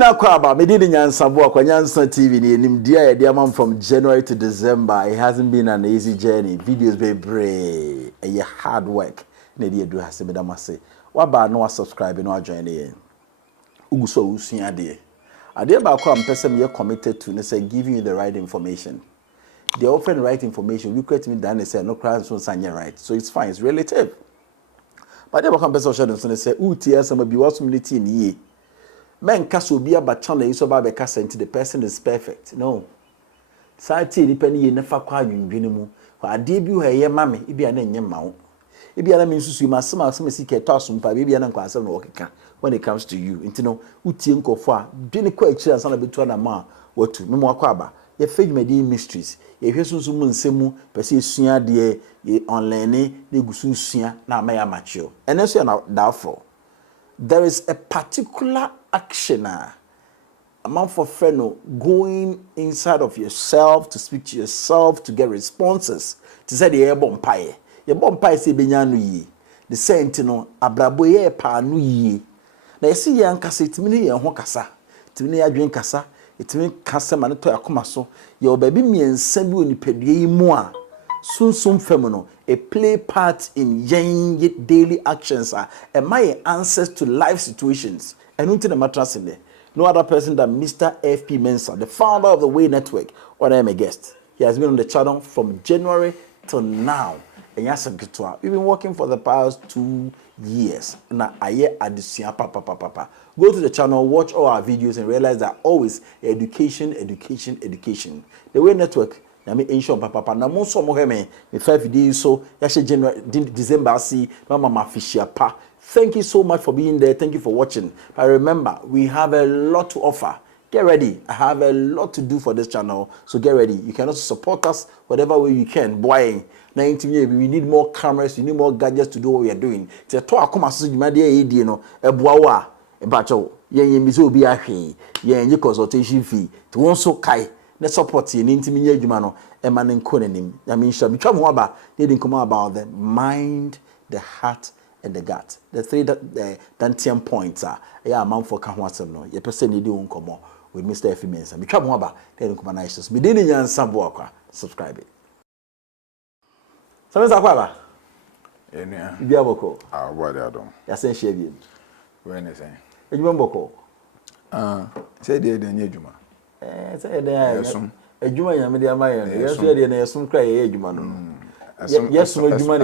nyina kwa aba me di nyansa bo akwa nyansa TV ni enim dia ya man from January to December. It hasn't been an easy journey. Videos be brave. A hard work. Na di edu hase me da mase. Wa ba no subscribe no join ye. Uguso usua de. Ade ba kwa mpese me committed to ne say giving you the right information. They offer the right information. We create me dan say no crime so sanya right. So it's fine. It's relative. But they ba kwa mpese so ne say uti asama bi waso community ni ye. Men kaso bi aba channel yi so ba be kasa nti the person is perfect. No. Saati ni pani ye nafa kwa adwendwene mu. Ade bi ho ye mame, ibi ana nye mawo. Ibi ana mensusu ma asem sike to asompa, ibi ana kwa asem na okeka when it comes to you. Nti no, utie nkofo a dwene kwa akira ansa na betu na ma watu. Memo akwa aba. Ye fedwumadi mysteries. Ye hwesunsu mu nsemu, pese esua de ye online na gusu sua na amaya macho. Ene so na therefore there is a particular action amount for friend going inside of yourself to speak to yourself to get responses to say the bompaye ye bompaye say benya no yi the sent no abrabo ye pa no yi na yesi ye ankasa itimi ye ho kasa itimi ye adwen kasa itimi kasa ma ne to akoma so ye obabi miensa bi onipadue yi mu a sunsum fem no a play part in yen daily actions and my answers to life situations and until the mattress in there. No other person than Mr. FP Mensah, the founder of the Way Network, or I am a guest. He has been on the channel from January till now. And yes, we've been working for the past 2 years. Now I hear addition, papa. Go to the channel, watch all our videos, and realize that always education. The Way Network. I mean, papa. Na mo so mo heme. Me 5 days so. Yashe January, December see. Mama fisher pa. Thank you so much for being there. Thank you for watching. But remember, we have a lot to offer. Get ready. I have a lot to do for this channel. So get ready. You can also support us whatever way you can. Boy, we need more cameras. We need more gadgets to do what we are doing. To talk about consultation fee. To also kai. Let's support you. Intimate jumano. Emanen konenim. I mean, shall be trouble about the mind, the heart, and the gut. The three dantian points are a man for Kahwasam no. Ye person you do uncommon with Mr. F. Mensah. Me trouble about then come nice. Me didn't yan some walker. Subscribe it. So Mr. Kwaba. Yeah. You be able to call. Ah, what I don't. You say she be. When is it? You remember call? Say the new Juma. Say there. A Juma Yamidi Amayan. Yes, we are in some cry a Juma. Yes, my Juma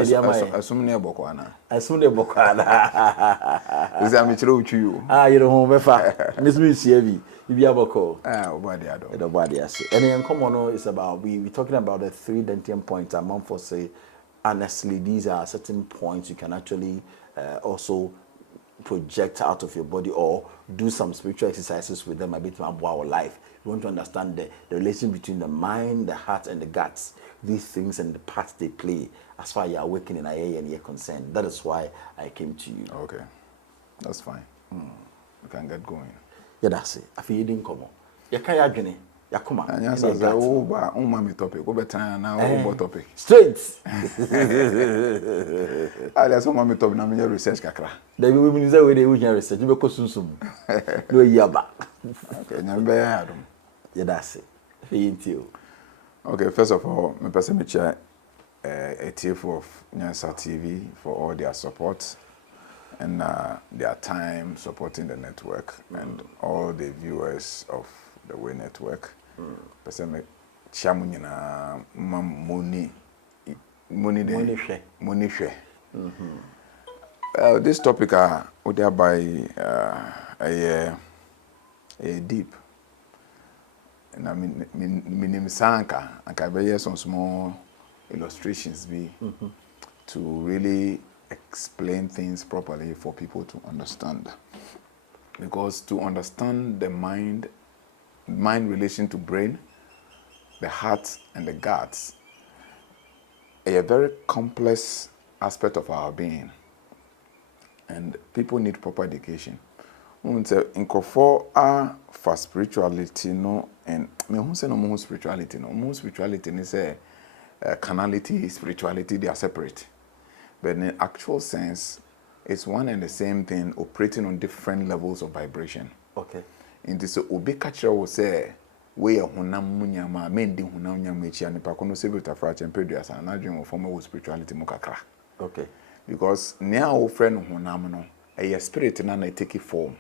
assume near Bokwana. Assume the Bokana. Is that me true to you? Ah, you don't home, Miss Heavy. You be able to call. Ah, what I don't. The body, I say. And in common is about we talking about the 3 dantian points. A month for say, honestly, these are certain points you can actually also project out of your body or do some spiritual exercises with them a bit about our life. You want to understand the relation between the mind, the heart, and the guts. These things and the parts they play as far as you're awakening and you're concerned. That is why I came to you. Okay, that's fine. We can get going. Yeah, that's it. I feel you didn't come on. You can't agree. You come on. And yes, I say, oh, topic. Over time now, over topic. Straight. Ah, there's some topic. Now, me research kakra. The women say we do research. You go soon. No yaba. Okay, nyambe adum. Yeah, that's it. Feel you. Okay, first of all, my person chair a TF of Mensah TV for all their support and their time supporting the network and all the viewers of the Way Network. Person me chamunina money share. This topic would thereby a deep. And I mean, Sanka, and can be some small illustrations to really explain things properly for people to understand. Because to understand the mind relation to brain, the heart, and the guts, a very complex aspect of our being, and people need proper education. In for spirituality no and me who say no spirituality is a carnality, spirituality, they are separate, but in the actual sense it's one and the same thing operating on different levels of vibration. Okay. Nti so obi ka kyerɛ wo sɛ we honam mu nyama mendi honam nyama echi anipa kono se bi tafra chempeduasa na adwen wo form wo spirituality mu kakra. Okay. Because nea wo frɛ no honam no a spirit na na take form.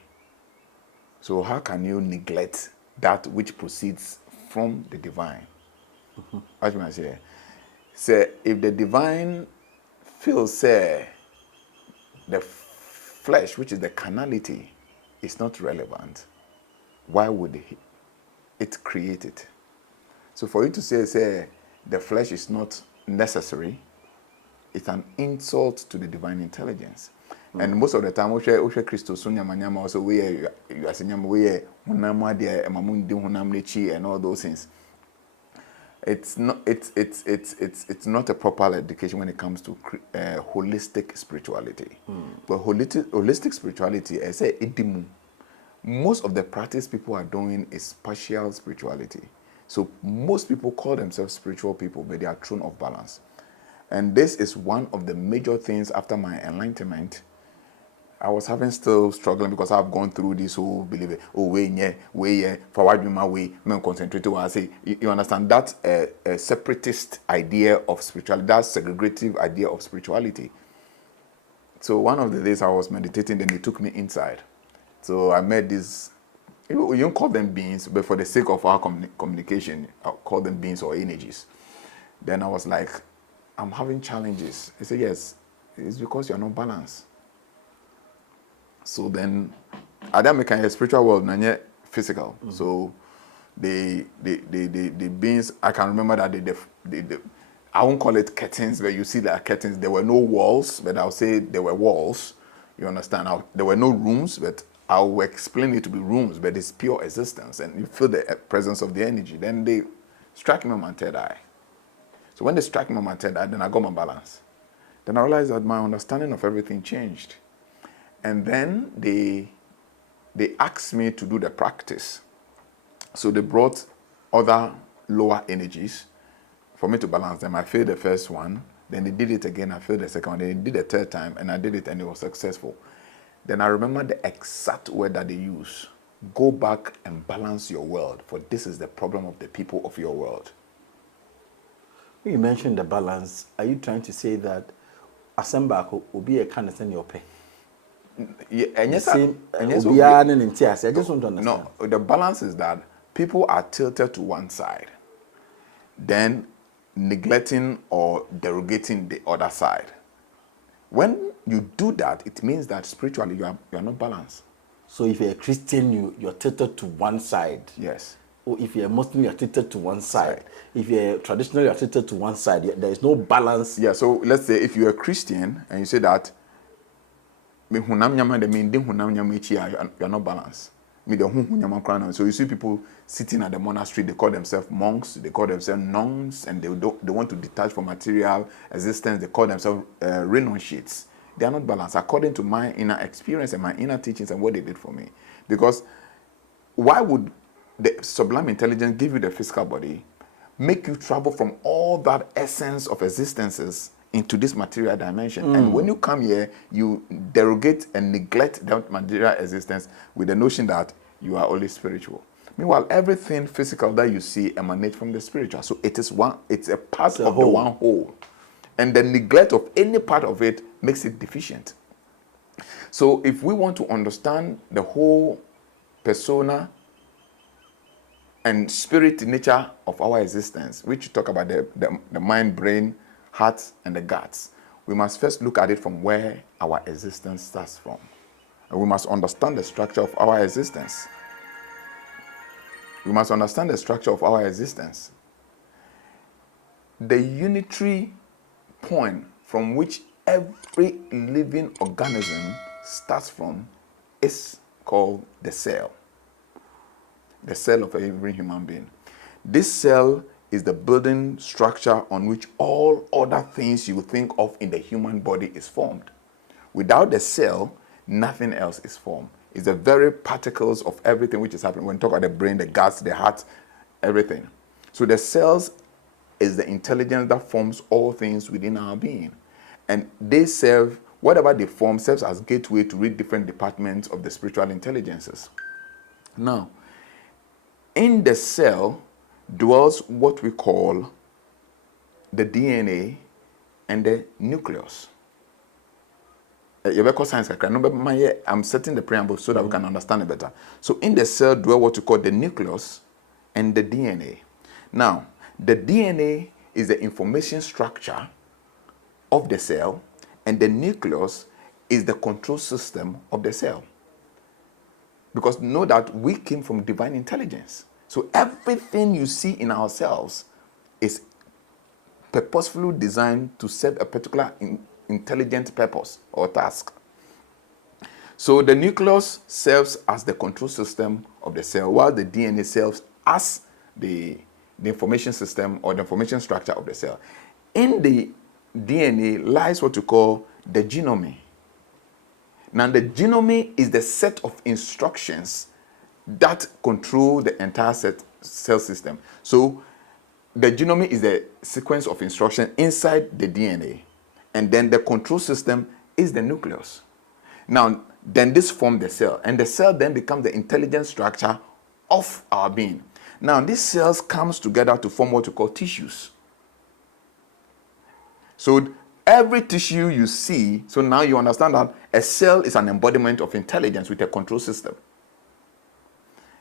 So how can you neglect that which proceeds from the divine? What you say? Say if the divine feels say the flesh, which is the carnality, is not relevant, why would it create it? So for you to say the flesh is not necessary, it's an insult to the divine intelligence. And most of the time, we share Christos, Sunyamanyama, also we are Hunamadi, Mamundi Hunamnichi, and all those things. It's not a proper education when it comes to holistic spirituality. But holistic spirituality, I say, most of the practice people are doing is partial spirituality. So most people call themselves spiritual people, but they are thrown off balance. And this is one of the major things after my enlightenment. I was still struggling because I've gone through this whole belief. Oh, way, forward my way, men concentrate. I say, you understand that a separatist idea of spirituality, that segregative idea of spirituality. So one of the days I was meditating, then they took me inside. So I met this. You don't call them beings, but for the sake of our communication, I'll call them beings or energies. Then I was like, I'm having challenges. He said, yes, it's because you're not balanced. So then, I don't make a spiritual world, not yet physical. Mm-hmm. So the beings, I can remember that I won't call it curtains, but you see that curtains, there were no walls, but I'll say there were walls. You understand? There were no rooms, but I'll explain it to be rooms, but it's pure existence, and you feel the presence of the energy. Then they strike me on my third eye. So when they strike me on my third eye, then I got my balance. Then I realized that my understanding of everything changed. And then they asked me to do the practice. So they brought other lower energies for me to balance them. I failed the first one. Then they did it again. I failed the second one. Then they did the third time, and I did it, and it was successful. Then I remember the exact word that they use. Go back and balance your world, for this is the problem of the people of your world. When you mentioned the balance, are you trying to say that Asembako will be a kind of thing your pay? Yeah, and yes, I just want to understand. No, the balance is that people are tilted to one side, then neglecting or derogating the other side. When you do that, it means that spiritually you are not balanced. So if you're a Christian, you're tilted to one side. Yes. Or if you're a Muslim, you're tilted to one side. If you're traditional, you're tilted to one side. There is no balance. Yeah, so let's say if you're a Christian and you say that you're not balanced. So you see people sitting at the monastery, they call themselves monks, they call themselves nuns, and they want to detach from material existence, they call themselves renunciates. They are not balanced according to my inner experience and my inner teachings and what they did for me. Because why would the sublime intelligence give you the physical body, make you travel from all that essence of existences into this material dimension? And when you come here, you derogate and neglect that material existence with the notion that you are only spiritual. Meanwhile, everything physical that you see emanates from the spiritual. So it's a part of the one whole. And the neglect of any part of it makes it deficient. So if we want to understand the whole persona and spirit nature of our existence, which talk about the mind, brain, heart, and the guts, we must first look at it from where our existence starts from. And we must understand the structure of our existence. We must understand the structure of our existence. The unitary point from which every living organism starts from is called the cell. The cell of every human being. This cell is the building structure on which all other things you think of in the human body is formed. Without the cell, nothing else is formed. It's the very particles of everything which is happening. When we talk about the brain, the guts, the heart, everything. So the cells is the intelligence that forms all things within our being. And they serve, whatever they form, serves as gateway to read different departments of the spiritual intelligences. Now, in the cell dwells what we call the DNA and the nucleus. Science, I'm setting the preamble so that we can understand it better. So in the cell dwell what we call the nucleus and the DNA. Now, the DNA is the information structure of the cell, and the nucleus is the control system of the cell. Because know that we came from divine intelligence. So everything you see in our cells is purposefully designed to serve a particular intelligent purpose or task. So the nucleus serves as the control system of the cell, while the DNA serves as the information system or the information structure of the cell. In the DNA lies what you call the genome. Now, the genome is the set of instructions that control the entire cell system. So, the genome is the sequence of instruction inside the DNA, and then the control system is the nucleus. Now, then this forms the cell, and the cell then becomes the intelligent structure of our being. Now, these cells comes together to form what we call tissues. So every tissue you see, so now you understand that a cell is an embodiment of intelligence with a control system.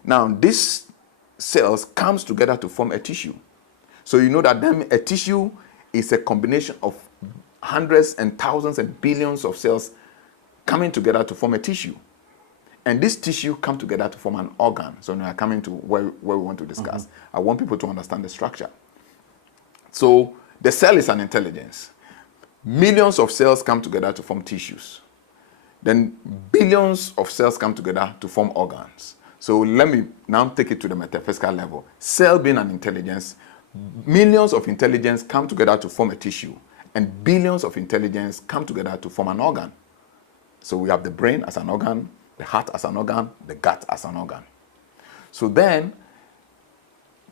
Now, these cells comes together to form a tissue. So you know that then a tissue is a combination of hundreds and thousands and billions of cells coming together to form a tissue. And this tissue come together to form an organ. So now I'm coming to where we want to discuss. I want people to understand the structure. So the cell is an intelligence. Millions of cells come together to form tissues. Then billions of cells come together to form organs. So let me now take it to the metaphysical level. Cell being an intelligence, millions of intelligence come together to form a tissue, and billions of intelligence come together to form an organ. So we have the brain as an organ, the heart as an organ, the gut as an organ. So then,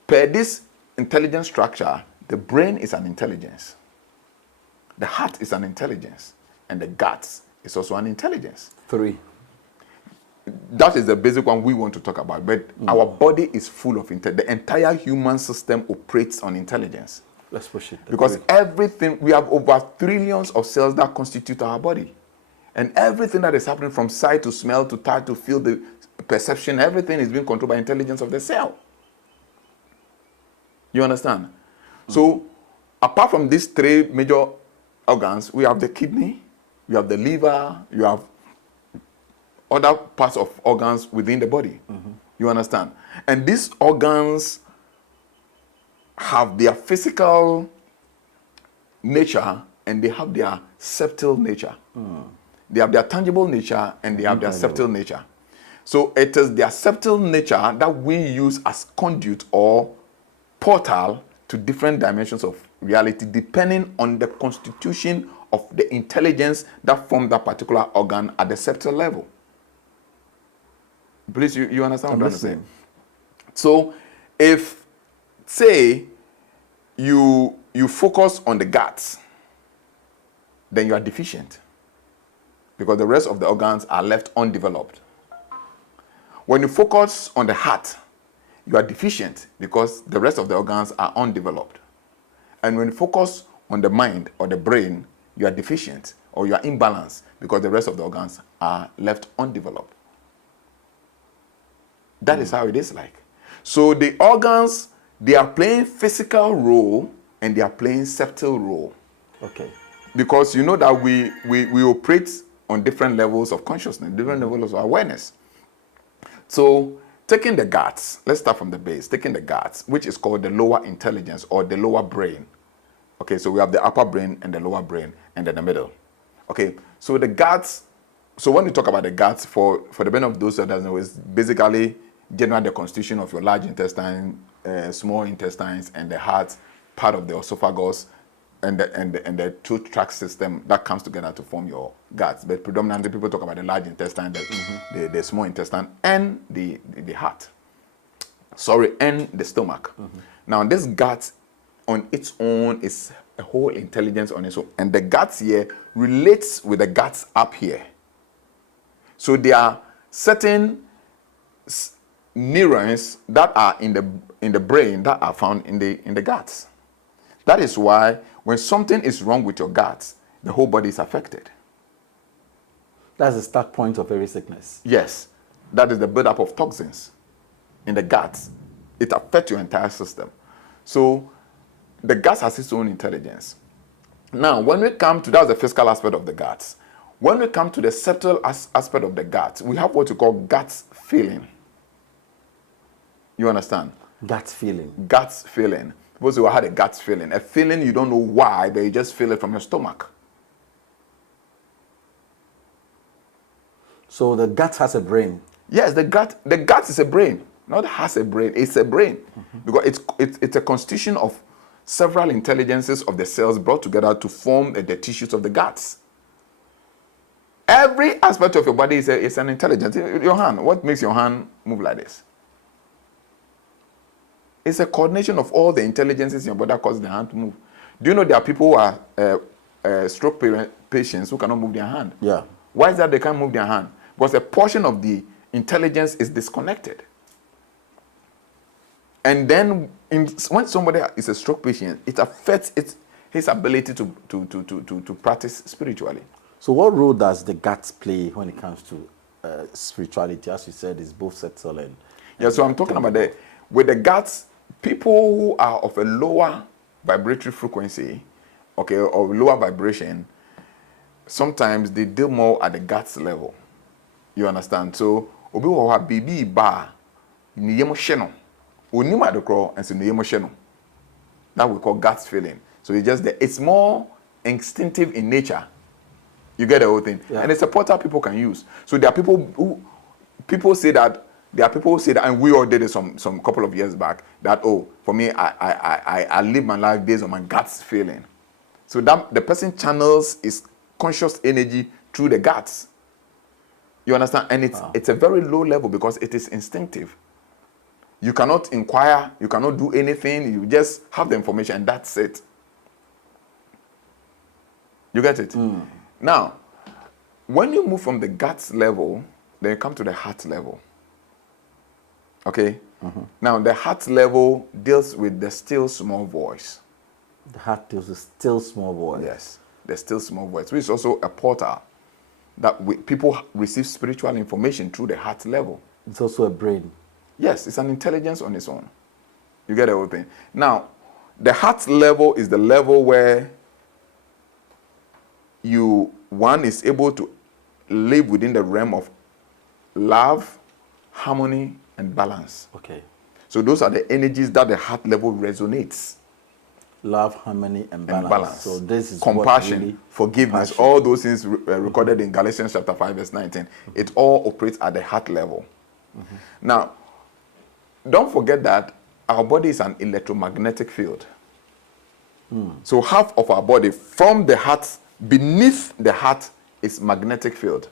per this intelligence structure, the brain is an intelligence, the heart is an intelligence, and the gut is also an intelligence. 3. That is the basic one we want to talk about. But our body is full of intelligence. The entire human system operates on intelligence. Let's push it. Because everything, we have over trillions of cells that constitute our body. And everything that is happening from sight to smell to touch to feel, the perception, everything is being controlled by intelligence of the cell. You understand? So, apart from these 3 major organs, we have the kidney, we have the liver, you have other parts of organs within the body. You understand? And these organs have their physical nature and they have their subtle nature. They have their tangible nature and they have their subtle nature. So it is their subtle nature that we use as conduit or portal to different dimensions of reality depending on the constitution of the intelligence that forms that particular organ at the subtle level. Please, you understand what I'm saying? So if, say, you focus on the guts, then you are deficient because the rest of the organs are left undeveloped. When you focus on the heart, you are deficient because the rest of the organs are undeveloped. And when you focus on the mind or the brain, you are deficient or you are imbalanced because the rest of the organs are left undeveloped. That is how it is like. So the organs, they are playing physical role and they are playing subtle role. Okay. Because you know that we operate on different levels of consciousness, different levels of awareness. So taking the guts, let's start from the base, taking the guts, which is called the lower intelligence or the lower brain. Okay, so we have the upper brain and the lower brain and then the middle. Okay, so the guts, so when we talk about the guts, for the benefit of those that doesn't know, it's basically generally the constitution of your large intestine, small intestines, and the heart, part of the esophagus, and the tooth tract system that comes together to form your guts. But predominantly people talk about the large intestine, the small intestine, and the heart. And the stomach. Now this gut on its own is a whole intelligence on its own. And the guts here relates with the guts up here. So there are certain neurons that are in the brain that are found in the guts. That is why when something is wrong with your guts, the whole body is affected. That's the start point of every sickness. Yes, that is the buildup of toxins in the guts. It affects your entire system. So the guts has its own intelligence. Now, when we come to, that's the physical aspect of the guts. When we come to the subtle aspect of the guts, we have what we call guts feeling. You understand? Gut feeling. Guts feeling. Suppose you had a guts feeling. A feeling you don't know why, but you just feel it from your stomach. So the gut has a brain. Yes, the gut is a brain. Not has a brain, it's a brain. Because it's a constitution of several intelligences of the cells brought together to form the tissues of the guts. Every aspect of your body is an intelligence. Your hand, what makes your hand move like this? It's a coordination of all the intelligences in your body that causes the hand to move. Do you know there are people who are stroke patients who cannot move their hand? Yeah. Why is that they can't move their hand? Because a portion of the intelligence is disconnected. And then when somebody is a stroke patient, it affects his ability to practice spiritually. So what role does the gut play when it comes to spirituality? As you said, it's both subtle and... Yeah, so I'm talking about with the guts, people who are of a lower vibratory frequency, okay, or lower vibration, sometimes they deal more at the guts level. You understand? So, obi wo ha bibi ba ni yemo hye onima adokro and so ni yemo hye that we call guts feeling. So it's more instinctive in nature. You get the whole thing. Yeah. And it's a portal people can use. So there are people say that, and we all did it some couple of years back, that, oh, for me, I live my life based on my guts feeling. So that the person channels his conscious energy through the guts. You understand? And it's a very low level because it is instinctive. You cannot inquire, you cannot do anything, you just have the information and that's it. You get it? Now, when you move from the guts level, then you come to the heart level. Okay? Now, the heart level deals with the still small voice. The heart deals with still small voice. Yes, the still small voice, which is also a portal that people receive spiritual information through the heart level. It's also a brain. Yes, it's an intelligence on its own. You get the whole thing. Now, the heart level is the level where one is able to live within the realm of love, harmony, and balance. Okay. So those are the energies that the heart level resonates. Love, harmony, and balance. So this is compassion, really, forgiveness, all those things recorded in Galatians chapter 5, verse 19. It all operates at the heart level. Now, don't forget that our body is an electromagnetic field. So half of our body, from the heart, beneath the heart is magnetic field.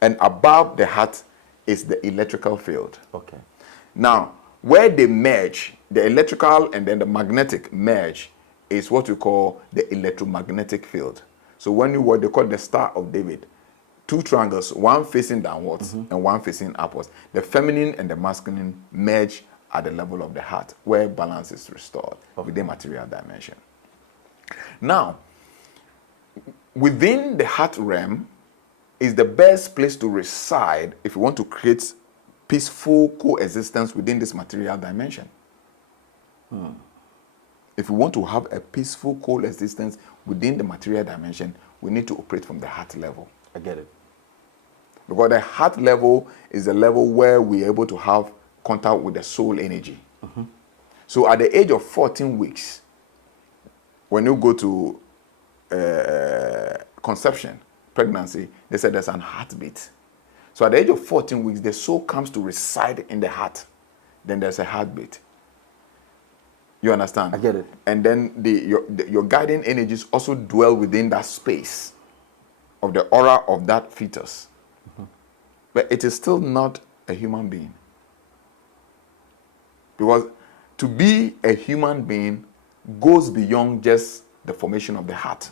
And above the heart is the electrical field. Okay. Now, where they merge, the electrical and then the magnetic merge, is what we call the electromagnetic field. So what they call the Star of David, two triangles, one facing downwards and one facing upwards. The feminine and the masculine merge at the level of the heart, where balance is restored within material dimension. Now, within the heart realm is the best place to reside if you want to create peaceful coexistence within this material dimension. If we want to have a peaceful coexistence within the material dimension, we need to operate from the heart level. I get it. Because the heart level is the level where we're able to have contact with the soul energy. So at the age of 14 weeks, when you go to conception, pregnancy, they said there's an heartbeat. So at the age of 14 weeks, the soul comes to reside in the heart. Then there's a heartbeat. You understand? I get it. And then your guiding energies also dwell within that space of the aura of that fetus. But it is still not a human being. Because to be a human being goes beyond just the formation of the heart.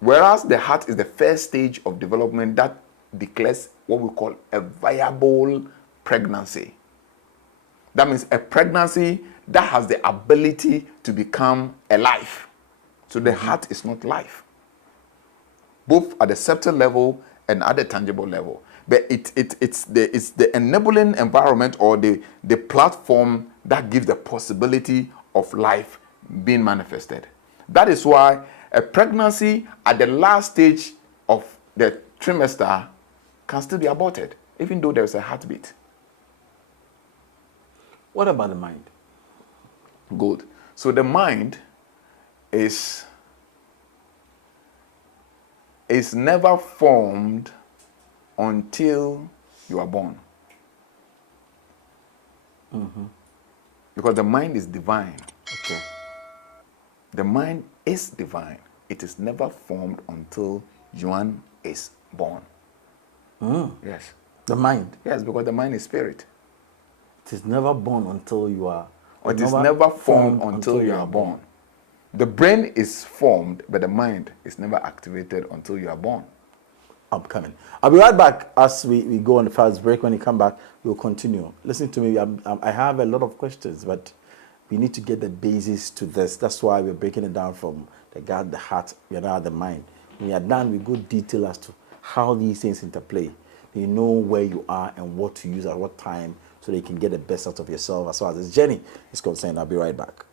Whereas the heart is the first stage of development that declares what we call a viable pregnancy. That means a pregnancy that has the ability to become alive. So the heart is not life, both at the subtle level and at the tangible level. But it's the enabling environment or the platform that gives the possibility of life being manifested. That is why a pregnancy at the last stage of the trimester can still be aborted, even though there's a heartbeat. What about the mind? Good. So the mind is never formed until you are born. Because the mind is divine. Okay. The mind is divine. It is never formed until one is born. Yes. The mind. Yes, because the mind is spirit. It is never born until you are. It is never formed until you are born. The brain is formed, but the mind is never activated until you are born. I'm coming. I'll be right back as we go on the fast break. When you come back, we'll continue. Listen to me. I have a lot of questions, but we need to get the basis to this. That's why we're breaking it down from the gut, the heart, we are now the mind. When we are done, we go detail as to how these things interplay. You know where you are and what to use at what time so that you can get the best out of yourself as far as this journey is concerned. I'll be right back.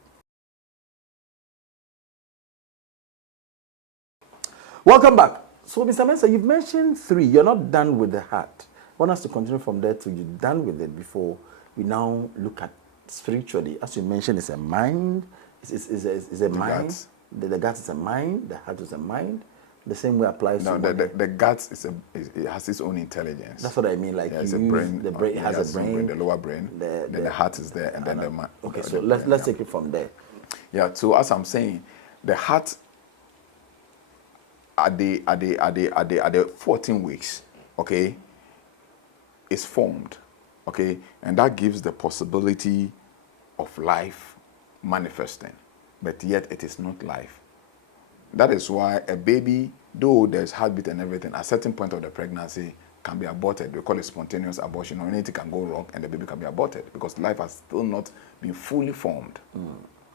Welcome back. So, Mr. Mensah, you've mentioned 3. You're not done with the heart. I want us to continue from there till you're done with it before we now look at spiritually. As you mentioned, it's a mind. It's a mind. Guts. The gut is a mind. The heart is a mind. The same way applies No, to the gut it has its own intelligence. That's what I mean. Like it's you a use brain. the brain has a brain. The lower brain. Then the heart is there, and then the mind. Okay, so let's take it from there. Yeah. So as I'm saying, the heart at the 14 weeks, okay, is formed, okay, and that gives the possibility of life manifesting, but yet it is not life. That is why a baby, though there's heartbeat and everything, at a certain point of the pregnancy can be aborted. We call it spontaneous abortion, or anything can go wrong and the baby can be aborted because life has still not been fully formed.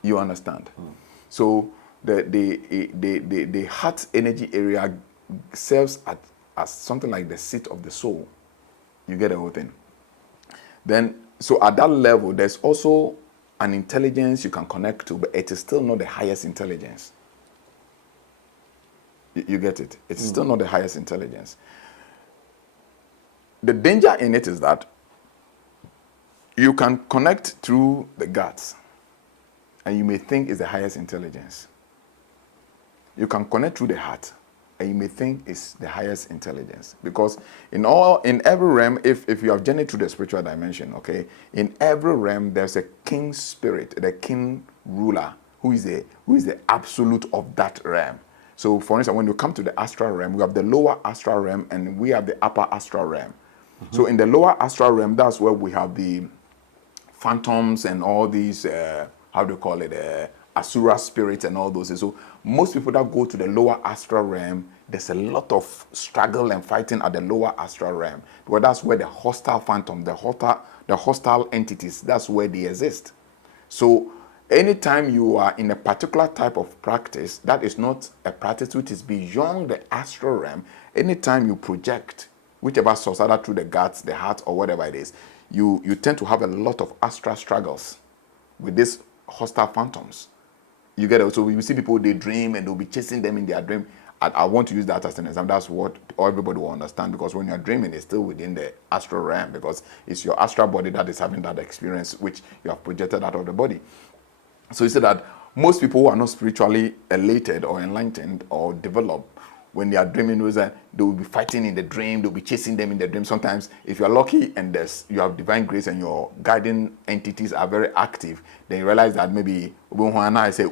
You understand? So the heart energy area serves as something like the seat of the soul. You get the whole thing. Then, so at that level, there's also an intelligence you can connect to, but it is still not the highest intelligence. You get it? It's still not the highest intelligence. The danger in it is that you can connect through the guts, and you may think it's the highest intelligence. You can connect through the heart, and you may think it's the highest intelligence. Because in every realm, if you have journeyed through the spiritual dimension, okay, in every realm there's a king spirit, the king ruler, who is the absolute of that realm. So for instance, when you come to the astral realm, we have the lower astral realm and we have the upper astral realm. So in the lower astral realm, that's where we have the phantoms and all these, how do you call it, Asura spirits and all those. So most people that go to the lower astral realm, there's a lot of struggle and fighting at the lower astral realm. Because that's where the hostile phantom, the hostile entities, that's where they exist. So anytime you are in a particular type of practice, that is not a practice which is beyond the astral realm. Anytime you project, whichever source, either through the guts, the heart, or whatever it is, you tend to have a lot of astral struggles with these hostile phantoms. You get it? So you see people, they dream and they'll be chasing them in their dream. I want to use that as an example. That's what everybody will understand, because when you're dreaming, it's still within the astral realm, because it's your astral body that is having that experience which you have projected out of the body. So you see that most people who are not spiritually elated or enlightened or developed, when they are dreaming, they will be fighting in the dream, they'll be chasing them in the dream. Sometimes, if you're lucky and you have divine grace and your guiding entities are very active, then you realize that maybe I say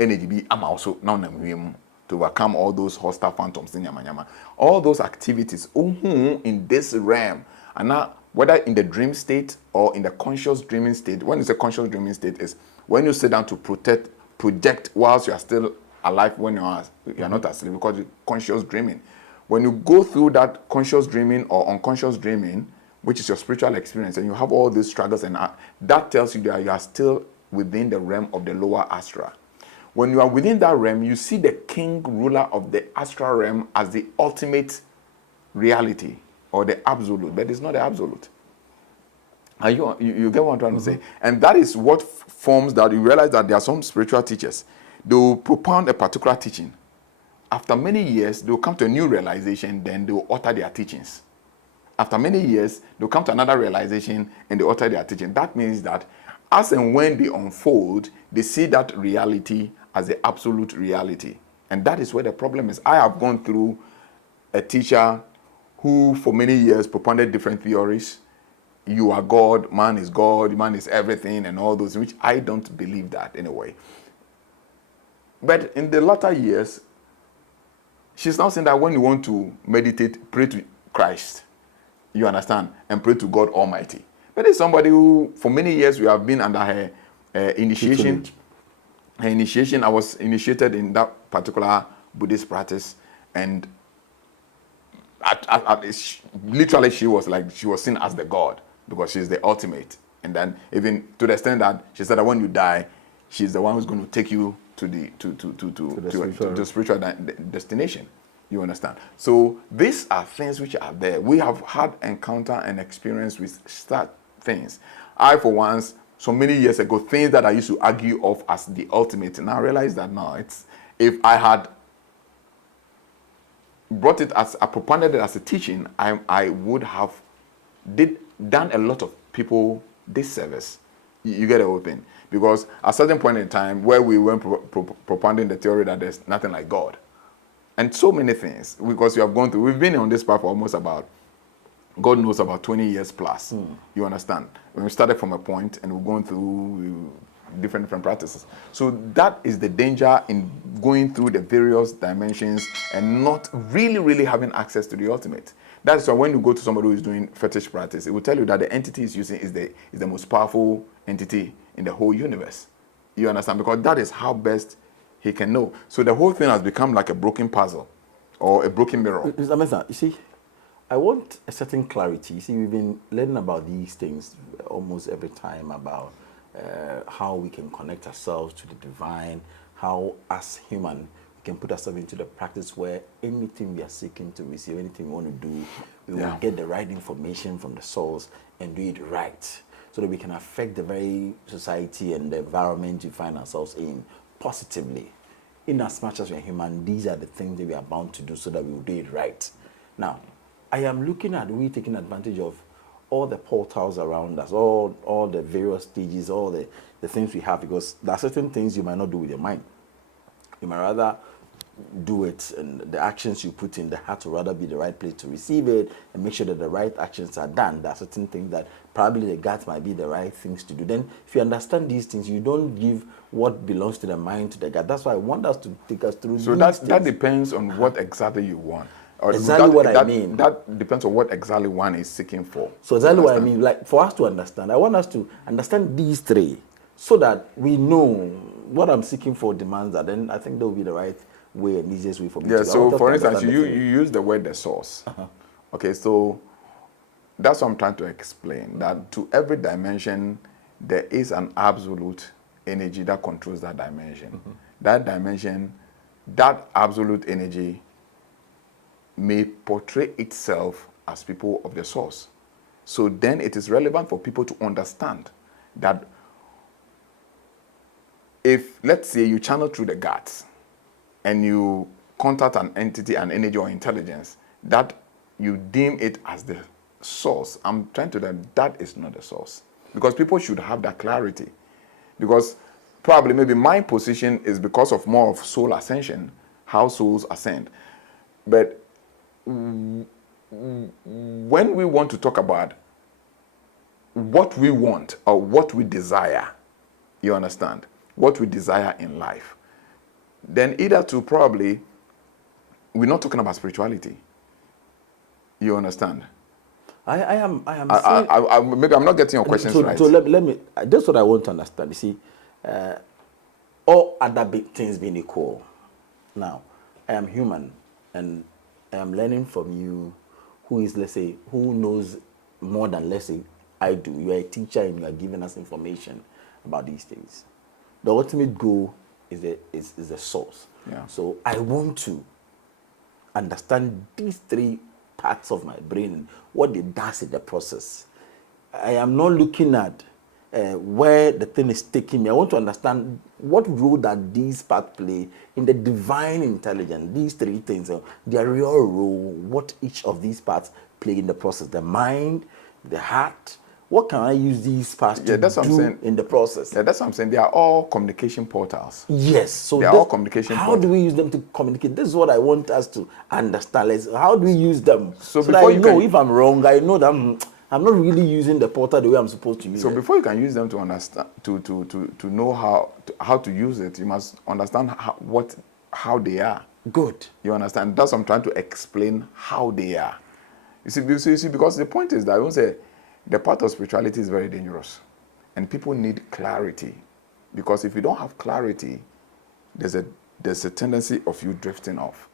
energy be I'm also now to overcome all those hostile phantoms in Yama. All those activities in this realm, and now whether in the dream state or in the conscious dreaming state. When it's a conscious dreaming state is when you sit down to project whilst you are still alive, when you are not asleep, because it's conscious dreaming. When you go through that conscious dreaming or unconscious dreaming, which is your spiritual experience, and you have all these struggles, and that tells you that you are still within the realm of the lower astral. When you are within that realm, you see the king ruler of the astral realm as the ultimate reality or the absolute, but it's not the absolute. Are you get what I'm trying to say? And that is what forms that you realize that there are some spiritual teachers. They will propound a particular teaching. After many years, they will come to a new realization, then they will alter their teachings. After many years, they'll come to another realization and they alter their teaching. That means that as and when they unfold, they see that reality as the absolute reality. And that is where the problem is. I have gone through a teacher who for many years propounded different theories. You are God, man is everything, and all those, which I don't believe that in a way. But in the latter years, she's now saying that when you want to meditate, pray to Christ. You understand? And pray to God Almighty. But it's somebody who, for many years, we have been under her initiation. Her initiation, I was initiated in that particular Buddhist practice, and literally she was seen as the God because she's the ultimate. And then even to the extent that she said that when you die, she's the one who's going to take you to the spiritual destination. You understand? So these are things which are there. We have had encounter and experience with such things. I, for once, so many years ago, things that I used to argue of as the ultimate, and I realized that now if I had brought it as I propounded it as a teaching, I would have done a lot of people disservice. You get the whole thing, because at a certain point in time where we were propounding the theory that there's nothing like God, and so many things, because we have gone through, we've been on this path for almost about, God knows, about 20 years plus. You understand? When we started from a point and we're going through different practices. So that is the danger in going through the various dimensions and not really having access to the ultimate. That's why when you go to somebody who is doing fetish practice, it will tell you that the entity is using is the most powerful entity in the whole universe. You understand? Because that is how best he can know. So the whole thing has become like a broken puzzle or a broken mirror. Mr. Mensah, you see, I want a certain clarity. You see, we've been learning about these things almost every time about how we can connect ourselves to the divine, how as human we can put ourselves into the practice where anything we are seeking to receive, anything we want to do, we will get the right information from the source and do it right, so that we can affect the very society and the environment we find ourselves in positively. In as much as we're human, these are the things that we are bound to do so that we will do it right. Now, I am looking at we taking advantage of all the portals around us, all the various stages, all the things we have, because there are certain things you might not do with your mind. You might rather do it, and the actions you put in the heart will rather be the right place to receive it and make sure that the right actions are done. There are certain things that probably the gut might be the right things to do. Then if you understand these things, you don't give what belongs to the mind to the gut. That's why I want us to take us through so these that depends on what exactly you want. Or exactly what I mean. That depends on what exactly one is seeking for. So exactly what I mean. Like, for us to understand, I want us to understand these three so that we know what I'm seeking for demands that. Then I think that will be the right way and easiest way for me to. So for instance, you use the word the source. Okay, so that's what I'm trying to explain. That to every dimension, there is an absolute energy that controls that dimension. That dimension, that absolute energy may portray itself as people of the source. So then it is relevant for people to understand that if, let's say, you channel through the guts and you contact an entity, an energy or intelligence, that you deem it as the source, I'm trying to tell them that is not the source. Because people should have that clarity. Because probably maybe my position is because of more of soul ascension, how souls ascend. But when we want to talk about what we want or what we desire, you understand, what we desire in life, then either to probably, we're not talking about spirituality. You understand? I am maybe I'm not getting your questions right. So let me, that's what I want to understand. You see, all other big things being equal. Now, I am human and I am learning from you who is, let's say, who knows more than, let's say, I do. You are a teacher and you are giving us information about these things. The ultimate goal is the source. Yeah. So I want to understand these three parts of my brain, what it does in the process. I am not looking at where the thing is taking me. I want to understand what role that these parts play in the divine intelligence. These three things, their real role, what each of these parts play in the process. The mind, the heart. What can I use these parts to That's what I'm do saying. in the process? Yeah, that's what I'm saying. They are all communication portals. Yes. So they are all communication how portals. do we use them to communicate? This is what I want us to understand. How do we use them? So that before I you know can- if I'm wrong, I know that I'm not really using the portal the way I'm supposed to use So it. before you can use them to understand, to know how to use it, you must understand how they are. Good. You understand? That's what I'm trying to explain how they are. You see, because the point is that I won't say the part of spirituality is very dangerous, and people need clarity. Because if you don't have clarity, there's a tendency of you drifting off,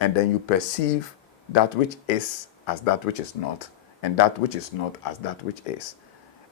and then you perceive that which is as that which is not, and that which is not as that which is.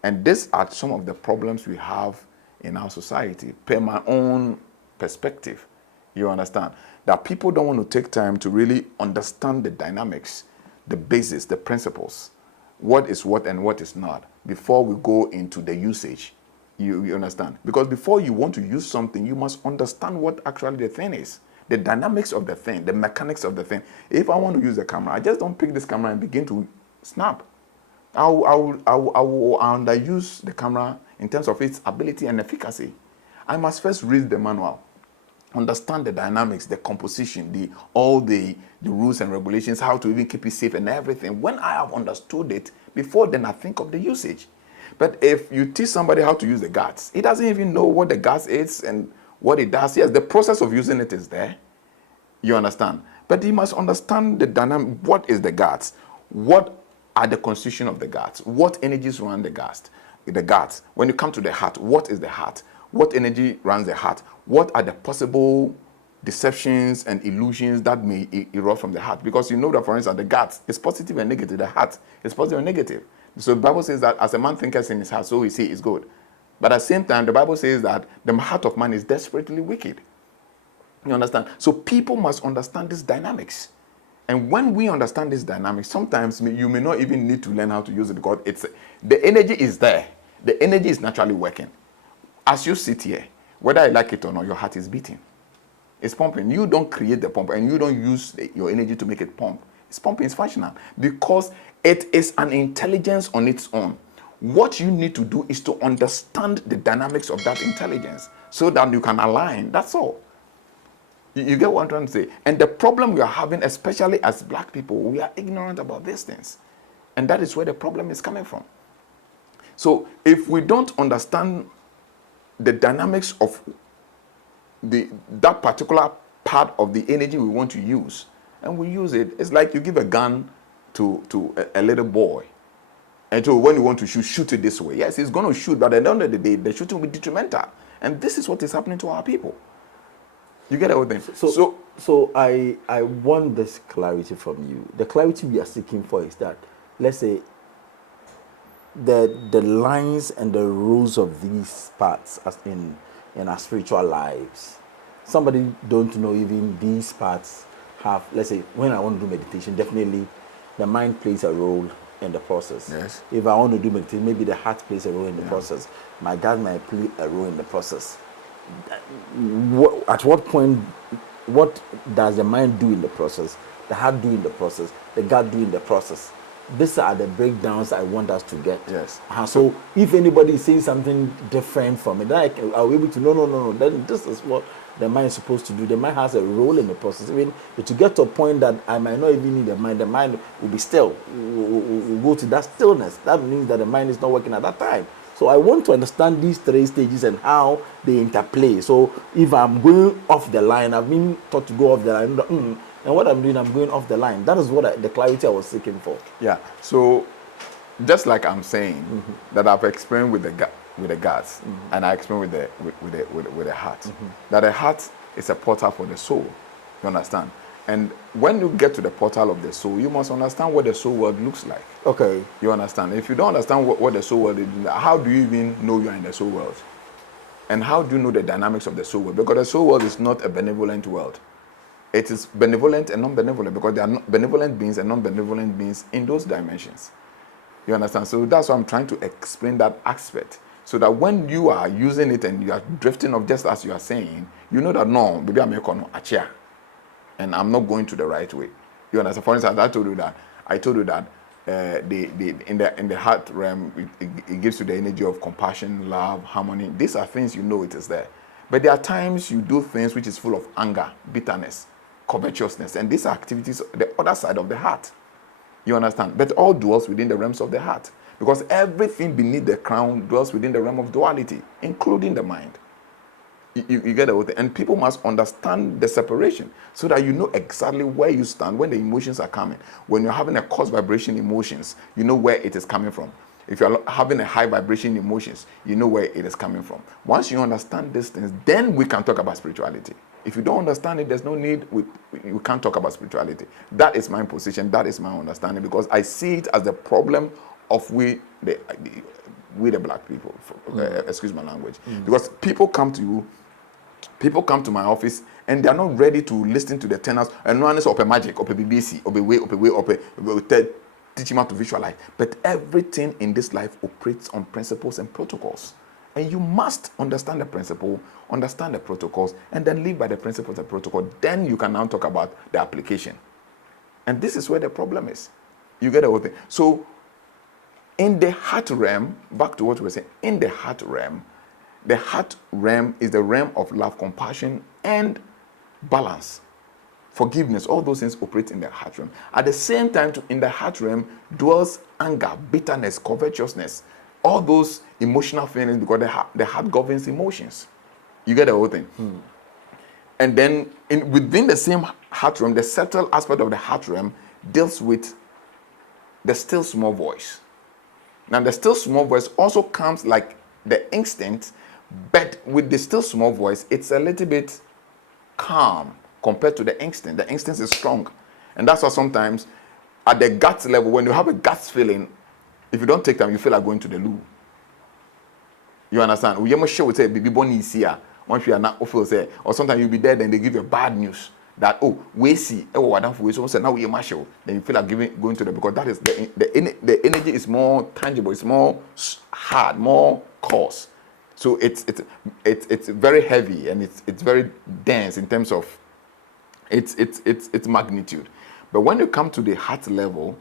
And these are some of the problems we have in our society, per my own perspective. You understand? That people don't want to take time to really understand the dynamics, the basis, the principles, what is what and what is not, before we go into the usage. You understand? Because before you want to use something, you must understand what actually the thing is, the dynamics of the thing, the mechanics of the thing. If I want to use a camera, I just don't pick this camera and begin to snap. I will underuse the camera in terms of its ability and efficacy. I must first read the manual, understand the dynamics, the composition, all the rules and regulations, how to even keep it safe and everything. When I have understood it, before then I think of the usage. But if you teach somebody how to use the guards, he doesn't even know what the guards is and what it does. Yes, the process of using it is there. You understand? But he must understand the dynamic. What is the guards? What are the constitution of the guards? What energies run the guards? The guards. When you come to the heart, what is the heart? What energy runs the heart? What are the possible deceptions and illusions that may erupt from the heart? Because you know that, for instance, the guards is positive and negative. The heart is positive and negative. So the Bible says that as a man thinketh in his heart, so is he is good. But at the same time, the Bible says that the heart of man is desperately wicked. You understand? So people must understand these dynamics. And when we understand this dynamic, sometimes you may not even need to learn how to use it, because the energy is there. The energy is naturally working. As you sit here, whether I like it or not, your heart is beating. It's pumping. You don't create the pump, and you don't use your energy to make it pump. It's pumping, it's functional, because it is an intelligence on its own. What you need to do is to understand the dynamics of that intelligence so that you can align. That's all. You get what I'm trying to say? And the problem we are having, especially as black people, we are ignorant about these things. And that is where the problem is coming from. So if we don't understand the dynamics of that particular part of the energy we want to use, and we use it, it's like you give a gun to a little boy. And so when you want to shoot it this way. Yes, he's going to shoot, but at the end of the day, the shooting will be detrimental. And this is what is happening to our people. You get everything. So I want this clarity from you. The clarity we are seeking for is that, let's say, the lines and the rules of these parts as in our spiritual lives. Somebody don't know even these parts have, let's say, when I want to do meditation, definitely the mind plays a role in the process. Yes. If I want to do meditation, maybe the heart plays a role in the process. My God might play a role in the process. At what point, what does the mind do in the process, the heart do in the process, the gut do in the process? These are the breakdowns I want us to get. Yes. So if anybody is saying something different from it, then I'll be able to no. Then this is what the mind is supposed to do. The mind has a role in the process. Even to get to a point that I might not even need the mind will be still. Will go to that stillness. That means that the mind is not working at that time. So I want to understand these three stages and how they interplay. So if I'm going off the line, I've been taught to go off the line, and what I'm doing, I'm going off the line. That is what the clarity I was seeking for. Yeah. So just like I'm saying that I've experienced with the guts, and I experienced with the heart, that the heart is a portal for the soul. You understand? And when you get to the portal of the soul, you must understand what the soul world looks like. Okay. You understand? If you don't understand what the soul world is, how do you even know you are in the soul world? And how do you know the dynamics of the soul world? Because the soul world is not a benevolent world. It is benevolent and non-benevolent, because there are benevolent beings and non-benevolent beings in those dimensions. You understand? So that's why I'm trying to explain that aspect. So that when you are using it and you are drifting off, just as you are saying, you know that no, maybe I'm a chair, and I'm not going to the right way. You understand? For instance, I told you that in the heart realm, it gives you the energy of compassion, love, harmony. These are things you know it is there. But there are times you do things which is full of anger, bitterness, covetousness, and these are activities the other side of the heart. You understand? But all dwells within the realms of the heart, because everything beneath the crown dwells within the realm of duality, including the mind. You get it? And people must understand the separation so that you know exactly where you stand when the emotions are coming. When you're having a coarse vibration emotions, you know where it is coming from. If you're having a high vibration emotions, you know where it is coming from. Once you understand these things, then we can talk about spirituality. If you don't understand it, there's no need. We can't talk about spirituality. That is my position. That is my understanding, because I see it as the problem of we the black people. Excuse my language. Because people come to my office and they are not ready to listen to the tenors and no one is open magic, open BBC, open way, open teach him how to visualize. But everything in this life operates on principles and protocols. And you must understand the principle, understand the protocols, and then live by the principles and protocol. Then you can now talk about the application. And this is where the problem is. You get the whole thing. So in the heart realm, back to what we were saying, in the heart realm is the realm of love, compassion, and balance, forgiveness. All those things operate in the heart realm. At the same time, in the heart realm dwells anger, bitterness, covetousness, all those emotional feelings, because the heart governs emotions. You get the whole thing. And then within the same heart realm, the subtle aspect of the heart realm deals with the still small voice. Now, the still small voice also comes like the instinct, but with the still small voice, it's a little bit calm compared to the instinct. The instinct is strong. And that's why sometimes at the gut level, when you have a gut feeling, if you don't take time, you feel like going to the loo. You understand? We must show say baby born is here. Once you are not feel say, or sometimes you'll be there, then they give you bad news that we see so now we must show. Then you feel like going to the, because that is the energy is more tangible, it's more hard, more coarse. So it's very heavy and it's very dense in terms of its magnitude. But when you come to the heart level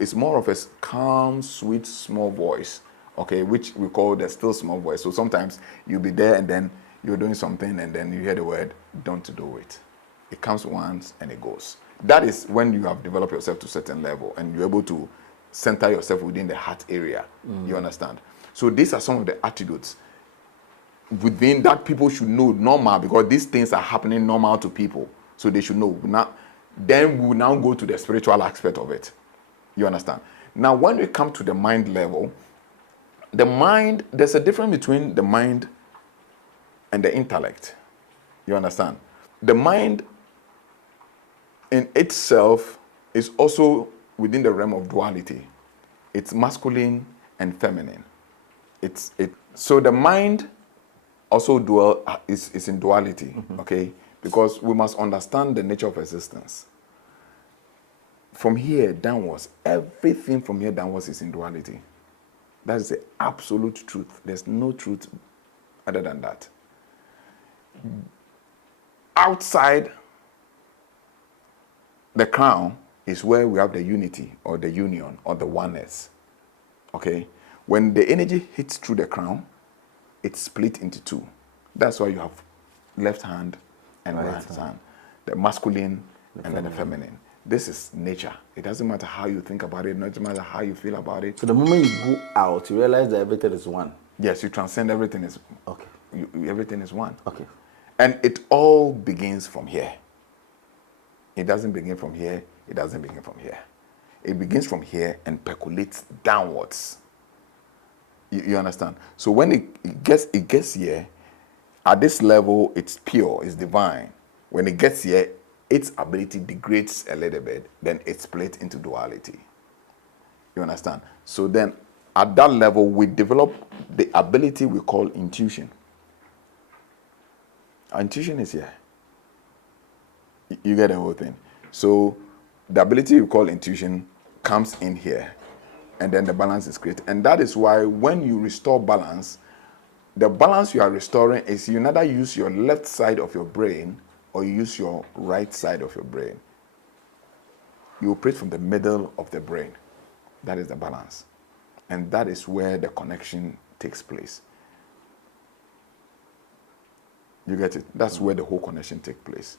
is more of a calm, sweet, small voice, okay, which we call the still small voice. So sometimes you'll be there and then you're doing something and then you hear the word, don't do it. It comes once and it goes. That is when you have developed yourself to a certain level and you're able to center yourself within the heart area. You understand? So these are some of the attributes within that people should know normal, because these things are happening normal to people. So they should know. Then we will now go to the spiritual aspect of it. You understand? Now, when we come to the mind level, the mind, there's a difference between the mind and the intellect. You understand? The mind in itself is also within the realm of duality. It's masculine and feminine. So the mind also is in duality, okay? Because we must understand the nature of existence. From here downwards, everything from here downwards is in duality. That is the absolute truth. There's no truth other than that. Outside the crown is where we have the unity or the union or the oneness. Okay? When the energy hits through the crown, it's split into two. That's why you have left hand and right hand. The masculine and then the feminine. This is nature. It doesn't matter how you think about it. It doesn't matter how you feel about it. So the moment you go out, you realize that everything is one. Yes, you transcend everything is okay. Everything is one. Okay. And it all begins from here. It doesn't begin from here. It doesn't begin from here. It begins from here and percolates downwards. You understand? So when it gets here, at this level, it's pure, it's divine. When it gets here, its ability degrades a little bit, then it's split into duality. You understand? So then at that level, we develop the ability we call intuition. Our intuition is here. You get the whole thing. So the ability we call intuition comes in here, and then the balance is created. And that is why when you restore balance, the balance you are restoring is you neither use your left side of your brain or you use your right side of your brain. You operate from the middle of the brain. That is the balance. And that is where the connection takes place. You get it? That's where the whole connection takes place.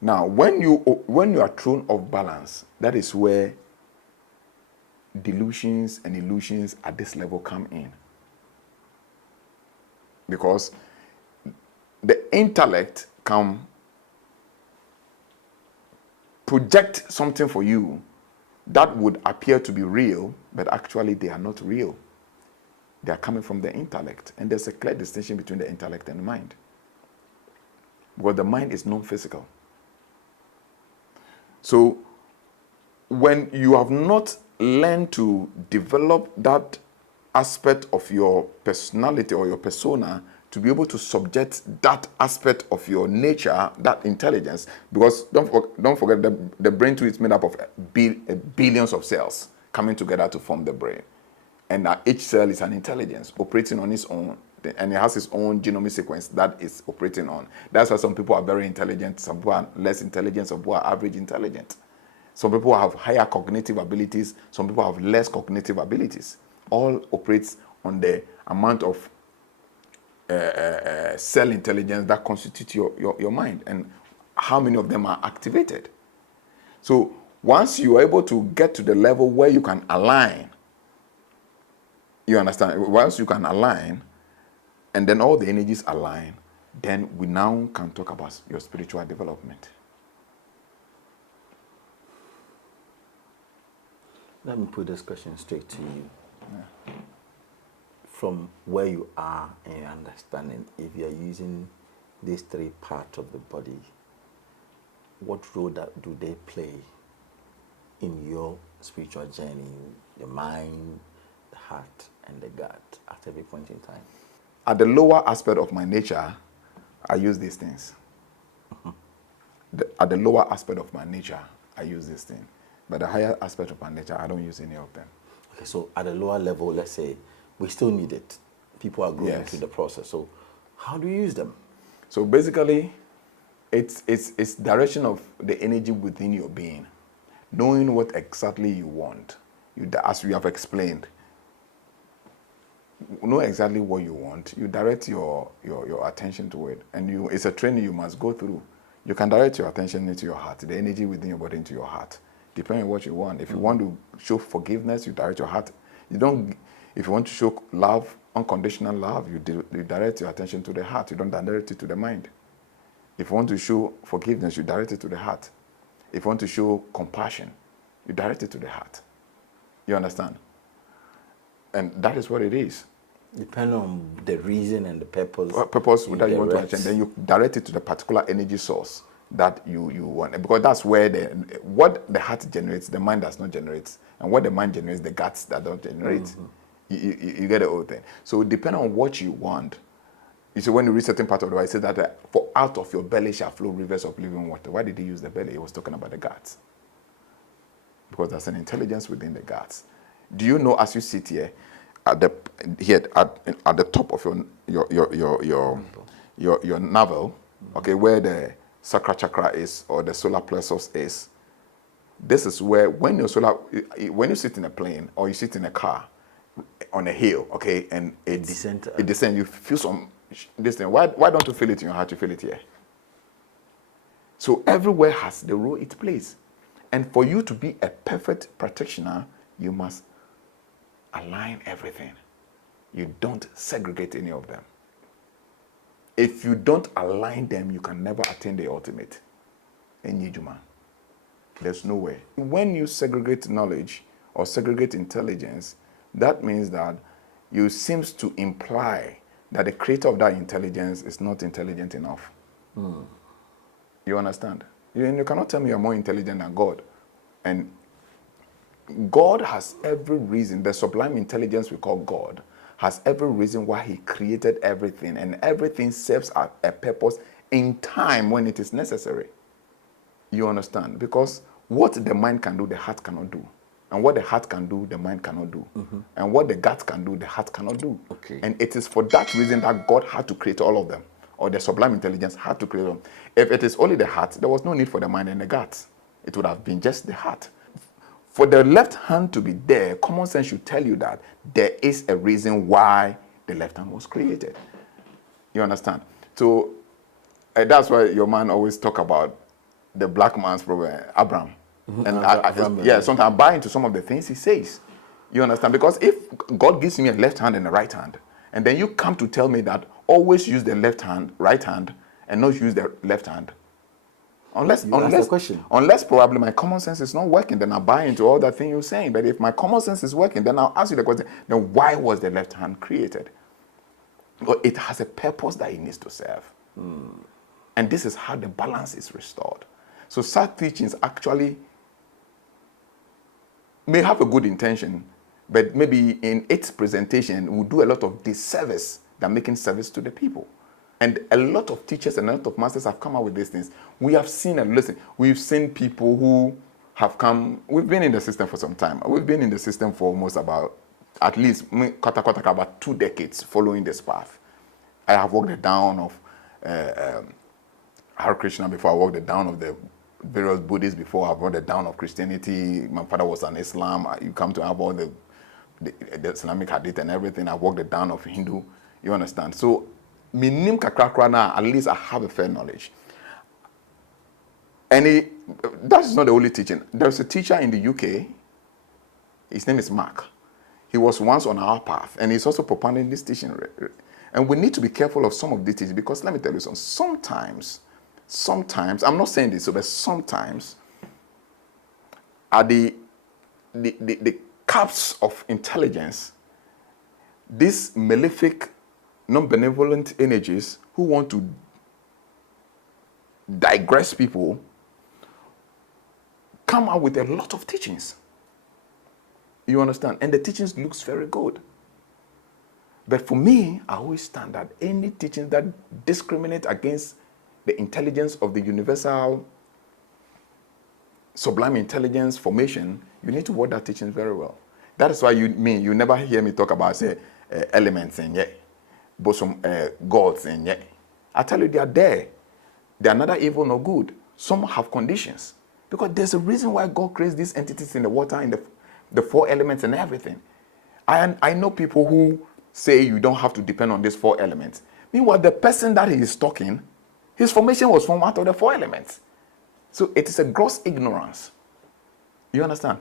Now, when you are thrown off balance, that is where delusions and illusions at this level come in. Because the intellect can project something for you that would appear to be real, but actually they are not real. They are coming from the intellect. And there's a clear distinction between the intellect and the mind. Because the mind is non-physical. So when you have not learned to develop that aspect of your personality or your persona to be able to subject that aspect of your nature, that intelligence, because don't forget the brain too is made up of billions of cells coming together to form the brain. And each cell is an intelligence operating on its own, and it has its own genomic sequence that is operating on. That's why some people are very intelligent, some people are less intelligent, some people are average intelligent. Some people have higher cognitive abilities, some people have less cognitive abilities. All operates on the amount of cell intelligence that constitutes your mind and how many of them are activated. So once you are able to get to the level where you can align, you understand, once you can align and then all the energies align, then we now can talk about your spiritual development. Let me put this question straight to you. Yeah. From where you are and your understanding, if you are using these three parts of the body, what role do they play in your spiritual journey? The mind, the heart, and the gut at every point in time? At the lower aspect of my nature, I use these things. At the lower aspect of my nature, I use these things. But the higher aspect of my nature, I don't use any of them. Okay, so at the lower level, let's say, we still need it. People are going through the process. So how do you use them? So basically, it's direction of the energy within your being. Knowing what exactly you want. As we have explained, know exactly what you want. You direct your attention to it. And it's a training you must go through. You can direct your attention into your heart, the energy within your body into your heart, depending on what you want. If you want to show forgiveness, you direct your heart. If you want to show love, unconditional love, you direct your attention to the heart. You don't direct it to the mind. If you want to show forgiveness, you direct it to the heart. If you want to show compassion, you direct it to the heart. You understand? And that is what it is. Depending on the reason and the purpose. Purpose that you want to achieve, then you direct it to the particular energy source that you want. Because that's where what the heart generates, the mind does not generate. And what the mind generates, the guts that don't generate. Mm-hmm. You get the whole thing. So depending on what you want, you see when you read certain part of the Bible, it says that for out of your belly shall flow rivers of living water. Why did he use the belly? He was talking about the guts. Because there's an intelligence within the guts. Do you know as you sit here, at the top of your navel, okay, where the sacral chakra is or the solar plexus is, this is where when you sit in a plane or you sit in a car on a hill, okay, and it descends, you feel some this thing. Why don't you feel it in your heart? You feel it here. So everywhere has the role it plays. And for you to be a perfect practitioner, you must align everything. You don't segregate any of them. If you don't align them, you can never attain the ultimate. Enijuma. There's no way. When you segregate knowledge or segregate intelligence, that means that you seems to imply that the creator of that intelligence is not intelligent enough. You understand? You cannot tell me you're more intelligent than God. And God has every reason, the sublime intelligence we call God, has every reason why he created everything, and everything serves a purpose in time when it is necessary. You understand? Because what the mind can do, the heart cannot do. And what the heart can do, the mind cannot do. And what the gut can do, the heart cannot do. Okay. And it is for that reason that God had to create all of them, or the sublime intelligence had to create them. If it is only the heart, there was no need for the mind and the gut. It would have been just the heart. For the left hand to be there, common sense should tell you that there is a reason why the left hand was created. You understand? So that's why your man always talk about the black man's problem, Abraham. And sometimes I buy into some of the things he says. You understand? Because if God gives me a left hand and a right hand, and then you come to tell me that always use the left hand, right hand, and not use the left hand, unless probably my common sense is not working, then I buy into all that thing you're saying. But if my common sense is working, then I'll ask you the question, then why was the left hand created? Well, it has a purpose that it needs to serve. And this is how the balance is restored. So such teachings actually may have a good intention, but maybe in its presentation will do a lot of disservice than making service to the people. And a lot of teachers and a lot of masters have come out with these things. We have seen and listen. We've seen people who have come. We've been in the system for some time. We've been in the system for almost about, at least, about 2 decades following this path. I have walked the down of Hare Krishna before. I walked the down of the various Buddhists before. I've walked the down of Christianity. My father was an Islam. You come to have all the Islamic hadith and everything. I walked the down of Hindu. You understand? So, minim kakrakra na, at least I have a fair knowledge. And that is not the only teaching. There's a teacher in the UK. His name is Mark. He was once on our path, and he's also propounding this teaching. And we need to be careful of some of these teachings, because let me tell you something. Sometimes, I'm not saying this, but sometimes are the cups of intelligence, these malefic, non-benevolent energies who want to digress people, come out with a lot of teachings. You understand? And the teachings looks very good. But for me, I always stand that any teachings that discriminate against the intelligence of the universal sublime intelligence formation, you need to word that teaching very well. That is why you never hear me talk about, say, elements in yet, but some gods in yet. I tell you, they are there. They are neither evil nor good. Some have conditions. Because there's a reason why God creates these entities in the water, in the 4 elements and everything. I know people who say you don't have to depend on these 4 elements. Meanwhile, the person that he is talking, his formation was formed out of the 4 elements. So it is a gross ignorance. You understand?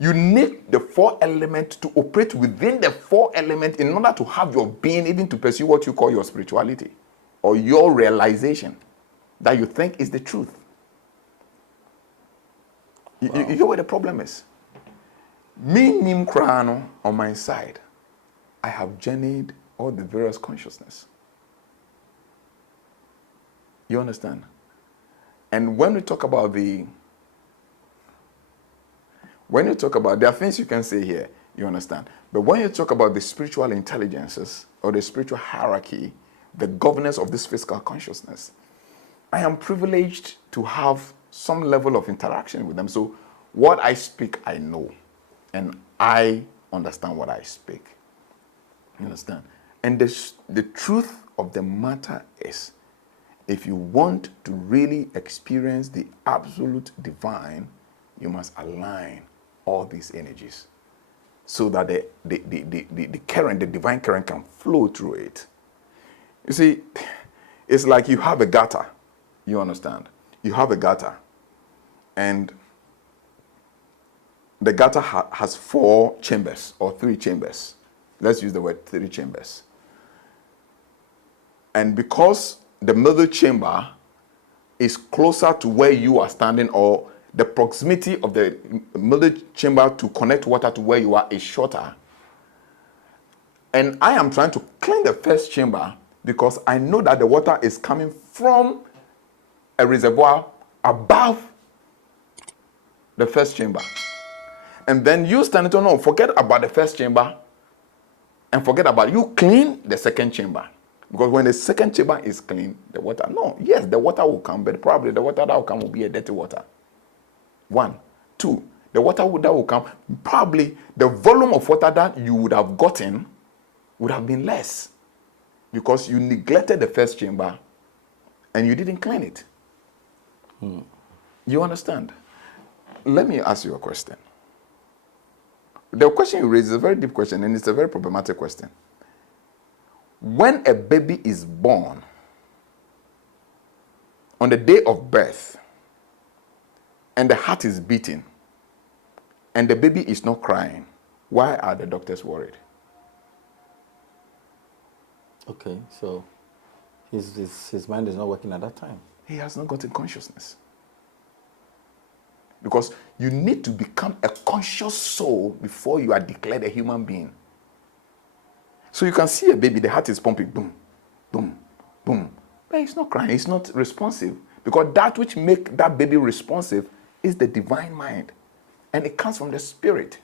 You need the 4 elements to operate within the 4 elements in order to have your being, even to pursue what you call your spirituality or your realization that you think is the truth. Wow. You hear where the problem is? Me, Nim Krano, on my side, I have journeyed all the various consciousness. You understand? And when we talk about there are things you can say here, you understand? But when you talk about the spiritual intelligences or the spiritual hierarchy, the governance of this physical consciousness, I am privileged to have some level of interaction with them. So what I speak, I know. And I understand what I speak. You understand? And the truth of the matter is, if you want to really experience the absolute divine, you must align all these energies so that the current, the divine current, can flow through it. You see, it's like you have a gutter. You understand? You have a gutter, and the gutter has 4 chambers or 3 chambers. Let's use the word 3 chambers. And because the middle chamber is closer to where you are standing, or the proximity of the middle chamber to connect water to where you are is shorter, and I am trying to clean the first chamber because I know that the water is coming from a reservoir above the first chamber. And then you stand to no, forget about the first chamber and forget about you clean the second chamber. Because when the second chamber is clean, the water, no, yes, the water will come, but probably the water that will come will be a dirty water. 1. 2, the water that will come, probably the volume of water that you would have gotten would have been less because you neglected the first chamber and you didn't clean it. You understand? Let me ask you a question. The question you raise is a very deep question and it's a very problematic question. When a baby is born, on the day of birth, and the heart is beating, and the baby is not crying, why are the doctors worried? Okay, so his mind is not working at that time. He has not gotten consciousness. Because you need to become a conscious soul before you are declared a human being. So you can see a baby, the heart is pumping, boom, boom, boom. But he's not crying, he's not responsive. Because that which makes that baby responsive is the divine mind. And it comes from the spirit.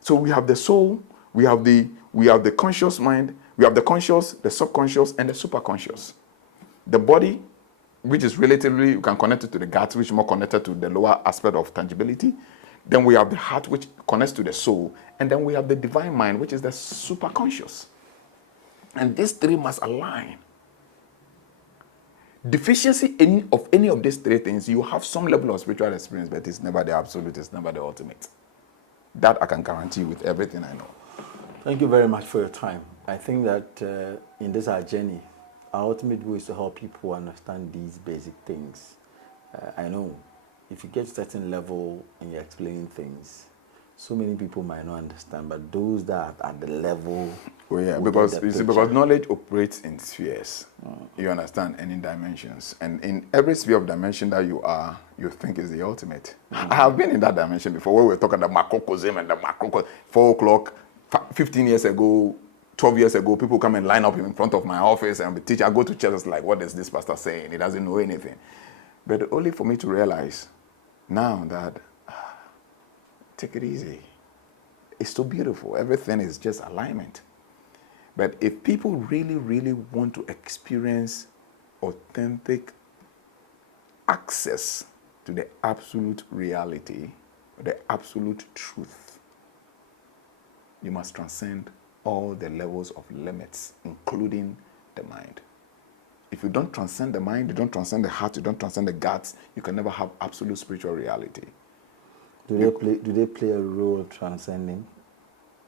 So we have the soul, we have the conscious mind, we have the conscious, the subconscious, and the superconscious. The body, which is relatively, you can connect it to the gut, which is more connected to the lower aspect of tangibility. Then we have the heart, which connects to the soul. And then we have the divine mind, which is the superconscious. And these three must align. Deficiency of any of these three things, you have some level of spiritual experience, but it's never the absolute, it's never the ultimate. That I can guarantee with everything I know. Thank you very much for your time. I think that in this our journey, our ultimate goal is to help people understand these basic things. I know if you get to a certain level and you're explaining things, so many people might not understand, but those that are at the level... Well, yeah, because you see, because knowledge operates in spheres. You understand, and in dimensions. And in every sphere of dimension that you are, you think is the ultimate. I have been in that dimension before, where we were talking about macrocosm and the macrocosm. 4 o'clock, 15 years ago, 12 years ago, people come and line up in front of my office and be teaching. I go to church, like, what is this pastor saying? He doesn't know anything. But only for me to realize now that, take it easy. It's so beautiful. Everything is just alignment. But if people really, really want to experience authentic access to the absolute reality, the absolute truth, you must transcend all the levels of limits, including the mind. If you don't transcend the mind, you don't transcend the heart, you don't transcend the guts, you can never have absolute spiritual reality. Do they play a role transcending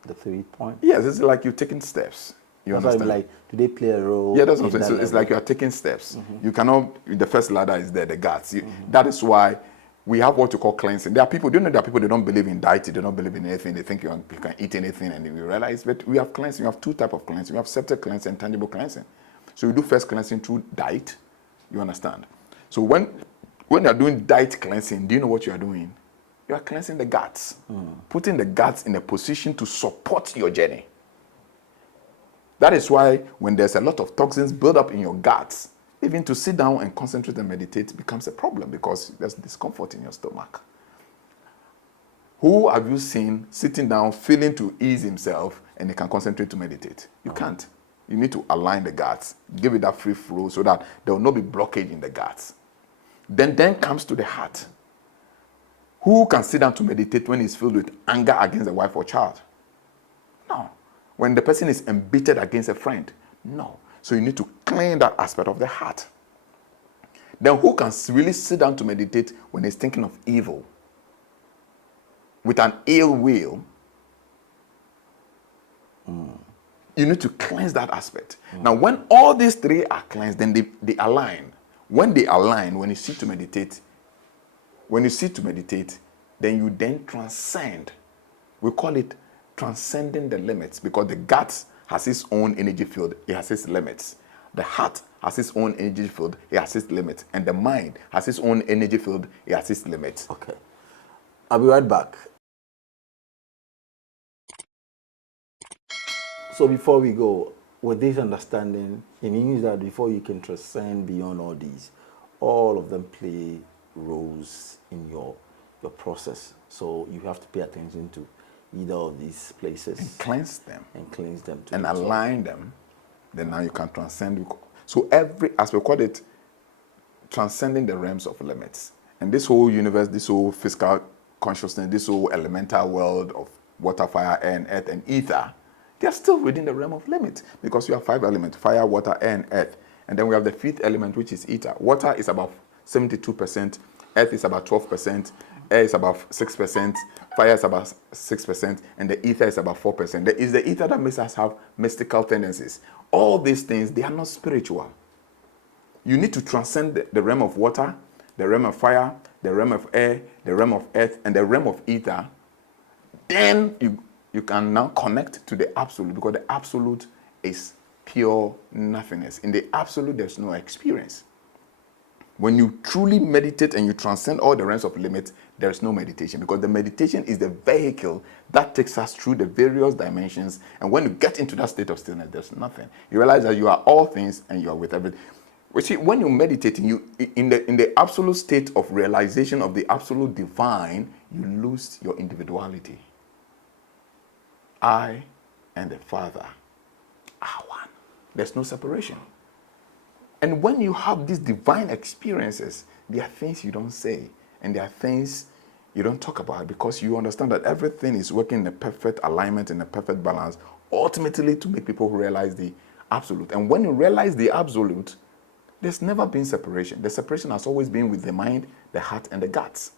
the 3 points? Yes, it's like you're taking steps. You that's understand? Like, do they play a role? Yeah, that's what I'm saying. So it's like you are taking steps. You cannot, the first ladder is there, the guts. That is why we have what you call cleansing. There are people, do you know there are people, they don't believe in dieting, they don't believe in anything, they think you can eat anything, and you realize, but we have cleansing. We have 2 types of cleansing. We have septic cleansing and tangible cleansing. So you do first cleansing through diet, you understand? So when you're doing diet cleansing, do you know what you are doing? You are cleansing the guts, putting the guts in a position to support your journey. That is why when there's a lot of toxins built up in your guts, even to sit down and concentrate and meditate becomes a problem because there's discomfort in your stomach. Who have you seen sitting down, feeling to ease himself, and he can concentrate to meditate? You can't. You need to align the guts, give it that free flow so that there will not be blockage in the guts. Then comes to the heart. Who can sit down to meditate when he's filled with anger against a wife or child? No. When the person is embittered against a friend? No. So you need to clean that aspect of the heart. Then who can really sit down to meditate when he's thinking of evil? With an ill will? You need to cleanse that aspect. Now, when all these 3 are cleansed, then they align. When they align, when you sit to meditate, then you then transcend. We call it transcending the limits because the gut has its own energy field. It has its limits. The heart has its own energy field. It has its limits. And the mind has its own energy field. It has its limits. Okay. I'll be right back. So before we go, with this understanding, it means that before you can transcend beyond all these, all of them play roles in your process. So you have to pay attention to either of these places and cleanse them to and the top. align them. Then now you can transcend. So every, as we call it, transcending the realms of limits. And this whole universe, this whole physical consciousness, this whole elemental world of water, fire, air, and earth, and ether, they are still within the realm of limit because you have 5 elements: fire, water, air, and earth. And then we have the 5th element, which is ether. Water is about 72%, earth is about 12%, air is about 6%, fire is about 6%, and the ether is about 4%. There is the ether that makes us have mystical tendencies. All these things, they are not spiritual. You need to transcend the realm of water, the realm of fire, the realm of air, the realm of earth, and the realm of ether. Then you can now connect to the absolute, because the absolute is pure nothingness. In the absolute, there's no experience. When you truly meditate and you transcend all the realms of limits, there's no meditation, because the meditation is the vehicle that takes us through the various dimensions. And when you get into that state of stillness, there's nothing. You realize that you are all things and you are with everything. You see, when you're meditating, you in the absolute state of realization of the absolute divine, you lose your individuality. I and the Father are one. There's no separation. And when you have these divine experiences, there are things you don't say, and there are things you don't talk about, because you understand that everything is working in a perfect alignment, in a perfect balance, ultimately to make people realize the absolute. And when you realize the absolute, there's never been separation. The separation has always been with the mind, the heart, and the guts.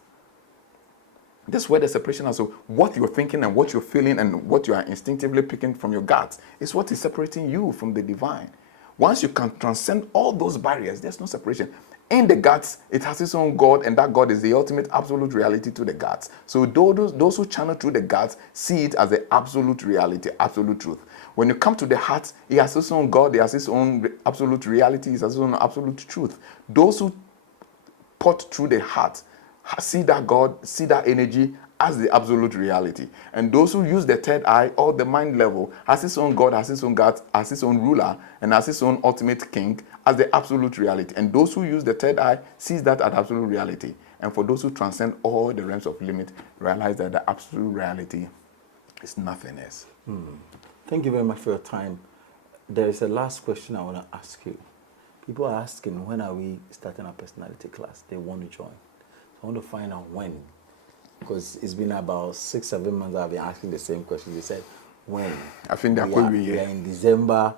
That's where the separation is. So what you're thinking and what you're feeling and what you are instinctively picking from your guts is what is separating you from the divine. Once you can transcend all those barriers, there's no separation. In the guts, it has its own God, and that God is the ultimate absolute reality to the guts. So those who channel through the guts see it as the absolute reality, absolute truth. When you come to the heart, it has its own God, it has its own absolute reality, it has its own absolute truth. Those who put through the heart see that God, see that energy as the absolute reality. And those who use the third eye or the mind level has his own God, has his own God, has his own ruler, and has his own ultimate king as the absolute reality. And those who use the third eye sees that as absolute reality. And for those who transcend all the realms of limit, realize that the absolute reality is nothingness. Thank you very much for your time. There is a last question I want to ask you. People are asking, when are we starting our personality class? They want to join. So I want to find out when. Because it's been about 6-7 months I've been asking the same question. They said, when? I think they're we are in December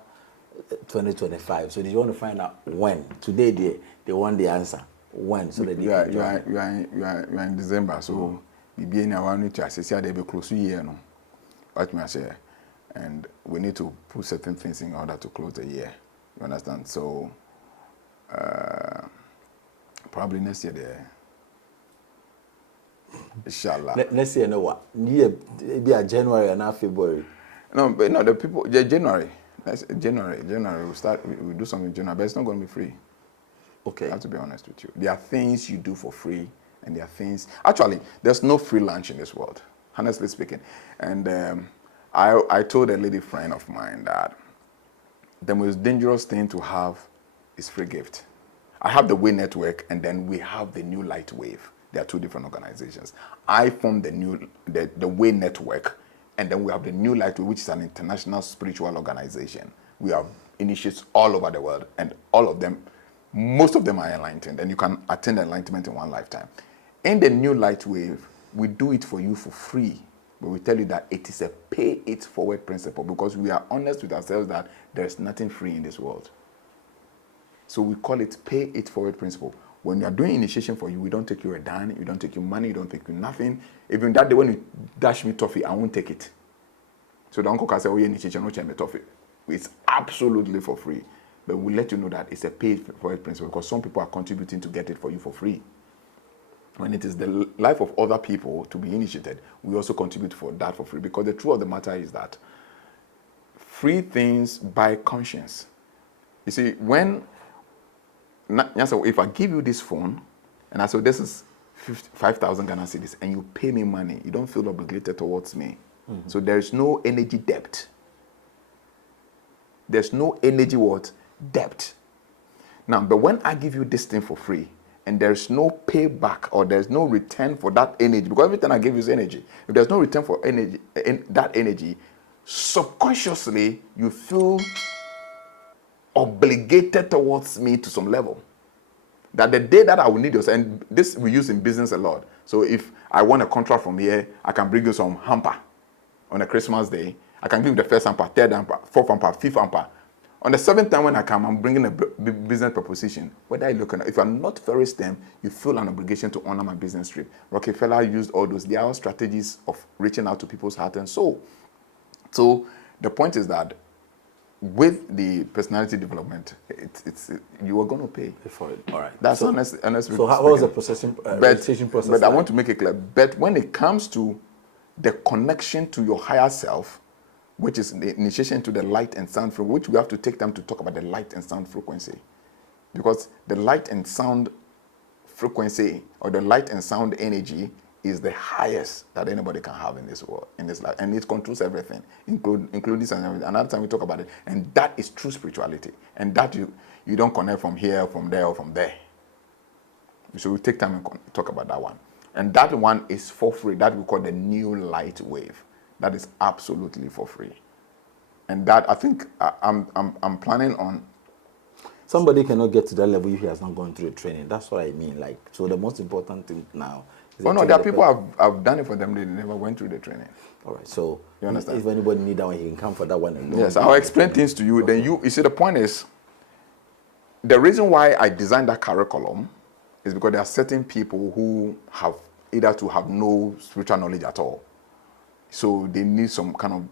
2025. So they want to find out when. Today they want the answer. When? So that they can join. You are in December, so I want to assess they be close to year. No? What me I say? And we need to put certain things in order to close the year. You understand? So probably next year there. Inshallah. Next year, no what? Be a January and not February. No, but no, the people, January. January, we do something in January, but it's not going to be free. Okay. I have to be honest with you. There are things you do for free, and there are things, actually, there's no free lunch in this world, honestly speaking. And I told a lady friend of mine that the most dangerous thing to have is free gift. I have the Way Network, and then we have the New Light Wave. They are two different organizations. I formed the Way Network, and then we have the New Light Wave, which is an international spiritual organization. We have initiates all over the world, and all of them, most of them are enlightened, and you can attain enlightenment in one lifetime. In the New Light Wave, we do it for you for free, but we tell you that it is a pay it forward principle, because we are honest with ourselves that there is nothing free in this world. So we call it pay it forward principle. When you are doing initiation for you, we don't take you a dime, we don't take you money, we don't take you nothing. Even that day when you dash me toffee, I won't take it. So the uncle can say, oh, yeah, initiation, no change me toffee. It's absolutely for free. But we let you know that it's a pay it forward principle, because some people are contributing to get it for you for free. When it is the life of other people to be initiated, we also contribute for that for free. Because the truth of the matter is that free things buy conscience. You see, if I give you this phone, and I say, this is 5,000 Ghana cedis, and you pay me money, you don't feel obligated towards me. Mm-hmm. So there is no energy debt. there's no energy what? Debt. Now, but when I give you this thing for free, and there's no payback or there's no return for that energy, because everything I give you is energy. If there's no return for energy, that energy, subconsciously you feel obligated towards me to some level. That the day that I will need yours, and this we use in business a lot. So if I want a contract from here, I can bring you some hamper on a Christmas day. I can give you the first hamper, third hamper, fourth hamper, fifth hamper. On the seventh time when I come, I'm bringing a business proposition. Whether I look at, if I'm not very STEM, you feel an obligation to honor my business trip. Rockefeller used all those. There are strategies of reaching out to people's heart and soul. So the point is that with the personality development, you are going to pay for it. All right. That's so, honest. So how was the registration process? But I want to make it clear. But when it comes to the connection to your higher self, which is the initiation to the light and sound frequency, which we have to take time to talk about the light and sound frequency. Because the light and sound frequency or the light and sound energy is the highest that anybody can have in this world, in this life. And it controls everything, including this and everything. Another time we talk about it. And that is true spirituality. And that you don't connect from here, from there, or from there. So we take time and talk about that one. And that one is for free. That we call the new light wave. That is absolutely for free. And that I think I'm planning on. Somebody cannot get to that level if he has not gone through the training. That's what I mean. Like, so the most important thing now is no, there are people I've done it for them, they never went through the training. All right, so you understand? If anybody need that one, he can come for that one alone. Yes, I'll explain things to you. Okay. Then you see, the point is, the reason why I designed that curriculum is because there are certain people who have either to have no spiritual knowledge at all. So they need some kind of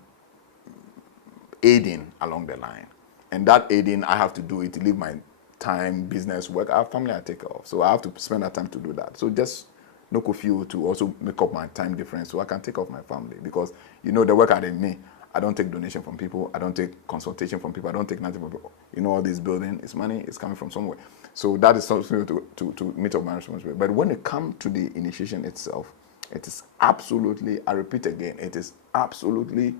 aiding along the line. And that aiding, I have to do it to leave my time, business, work. I have family I take care of. So I have to spend that time to do that. So just no curfew to also make up my time difference so I can take off my family. Because, you know, the work I did me, I don't take donation from people. I don't take consultation from people. I don't take nothing from people. You know, all this building, it's money, it's coming from somewhere. So that is something to meet up my responsibility. But when it comes to the initiation itself, it is absolutely, I repeat again, it is absolutely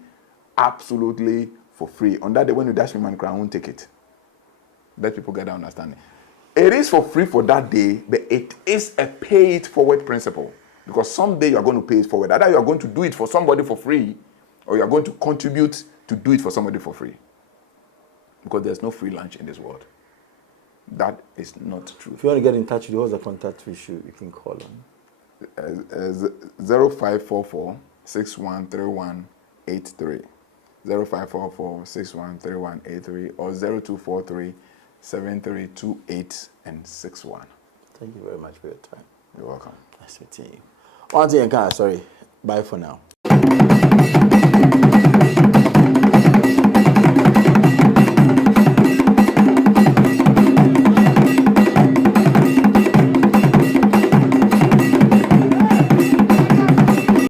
for free. On that day, when you dash me money, I won't take it. Let people get that understanding. It is for free for that day, but it is a pay it forward principle. Because someday you are going to pay it forward. Either you are going to do it for somebody for free, or you are going to contribute to do it for somebody for free. Because there's no free lunch in this world. That is not true. If you want to get in touch with you, what's the contact issue you can call on? 0544 613183. 0544 613183 or 0243 7328 and 61. Thank you very much for your time. You're welcome. Nice meeting you. One thing, sorry. Bye for now.